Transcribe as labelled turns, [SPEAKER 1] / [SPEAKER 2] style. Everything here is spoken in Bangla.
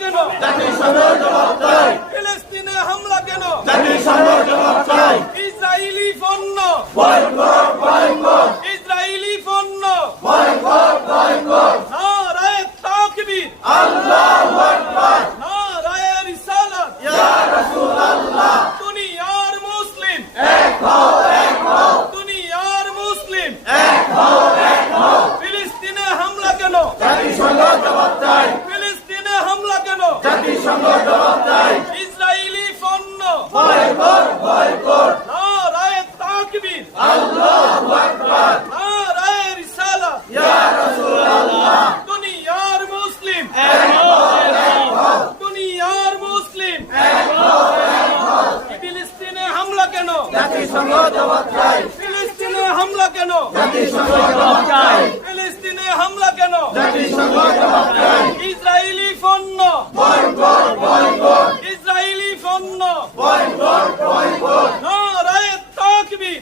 [SPEAKER 1] কেন? জাতিসংঘের জবাব চাই। ফিলিস্তিনে হামলা কেন? জাতিসংঘের জবাব চাই। ইসরায়েলি পণ্য। বয়কট বয়কট ইসরায়েলি পণ্য। বয়কট বয়কট নারায়ে তাকবীর। আল্লাহ কেন? জাতিসংঘ জবাব চাই। ফিলিস্তিনে হামলা কেন? জাতিসংঘ জবাব চাই। ফিলিস্তিনে হামলা কেন? জাতিসংঘ জবাব চাই। ইসরায়েলি পণ্য বয়কট বয়কট ইসরায়েলি পণ্য বয়কট বয়কট নারায়ে তাকবীর।